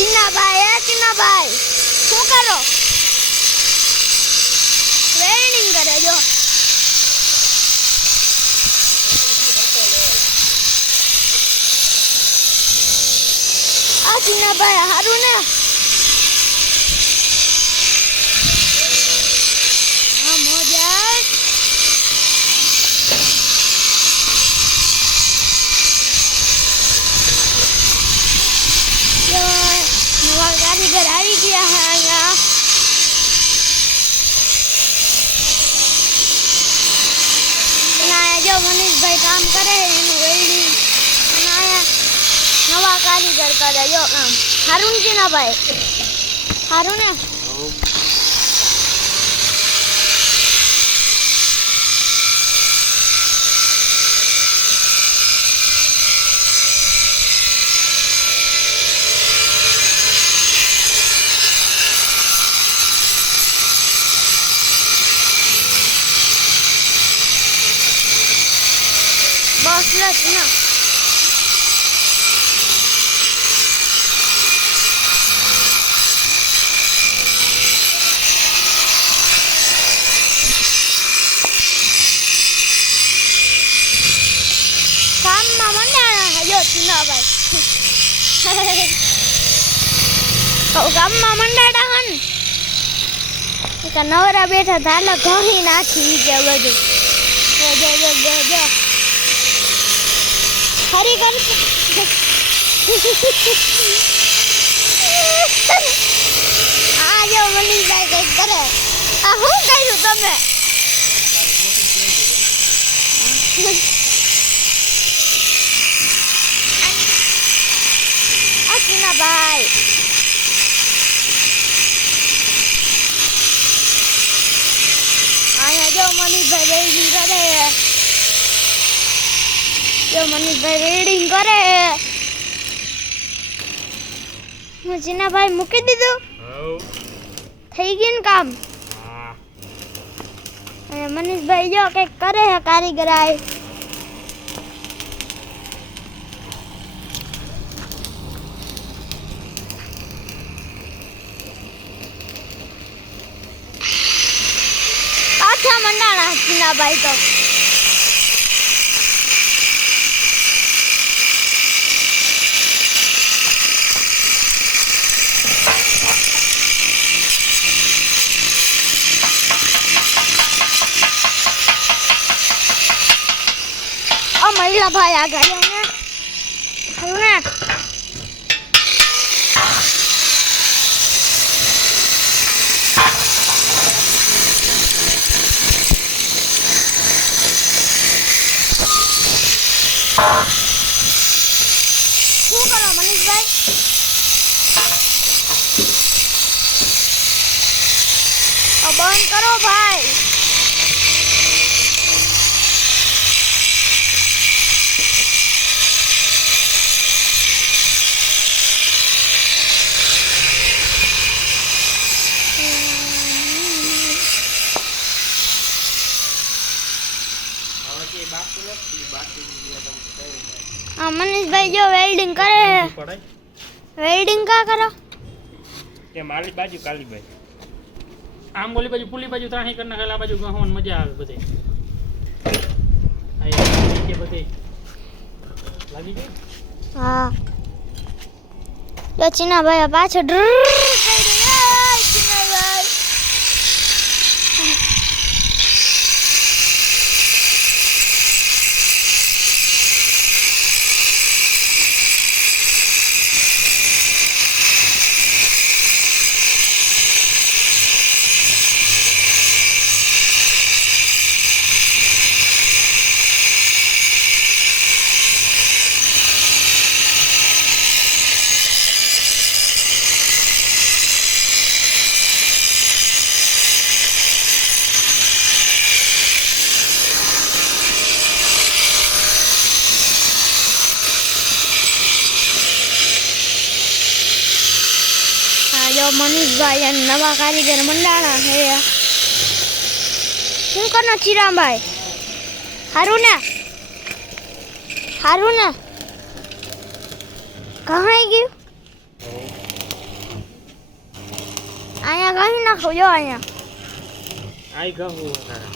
ચીનાભાઈ એ ચીનાભાઈ શું કરો? વેલ્ડિંગ કરે જો. આ ચીનાભાઈ હારું ને હા મોજા જો કારીગર આવી ગયા છે અહીંયા. અહીંયા જો મનીષભાઈ કામ કરે, એનું વેલ્ડિંગ અને અહીંયા નવા કારીગર કરે, જો કામ. હારું ના ભાઈ. હારું ને જો ચીનાભાઈ કહું ગામમાં મંડાડા હન નવરા બેઠા ધાલા ઘણી નાખી કે બધું જો જો જો જો જો ફરી કર આ જો મનીષભાઈ કંઈક કરે આ શું કર્યું તમે આ ચીનાભાઈ અહીંયા જો મનીષભાઈ રીડિંગ કરે. હું ચીનાભાઈ મૂકી દીધું. થઈ ગયું ને કામ? અને મનીષભાઈ જો કંઈક કરે છે કારીગર આય. પાછા મંડાણા ચીનાભાઈ તો. મહિલા ભાઈ આગળ આવો ને. ખરું ને. શું કરો મનીષભાઈ? બંધ કરો ભાઈ. આ મનીષભાઈ જો વેલ્ડિંગ કરે વેલ્ડિંગ કા કરો? કે માલી બાજુ કાલી બાજુ. આમ બોલી બાજુ પુલી બાજુ ત્રાહી કરી નાખેલા આ બાજુ ગહવાની મજા આવે બધે. આ કે બધે. લાગી ગઈ? હા. જો ચીનાભાઈ પાછળ. મનીષભાઈ અને નવા કારીગર મંડાણા હે. શું કરો ચિરામભાઈ? હારું ને? હારું ને? કહાઈ ગયું? અહીંયા કહી નાખો જો અહીંયા. આઈ ઘઉં તારા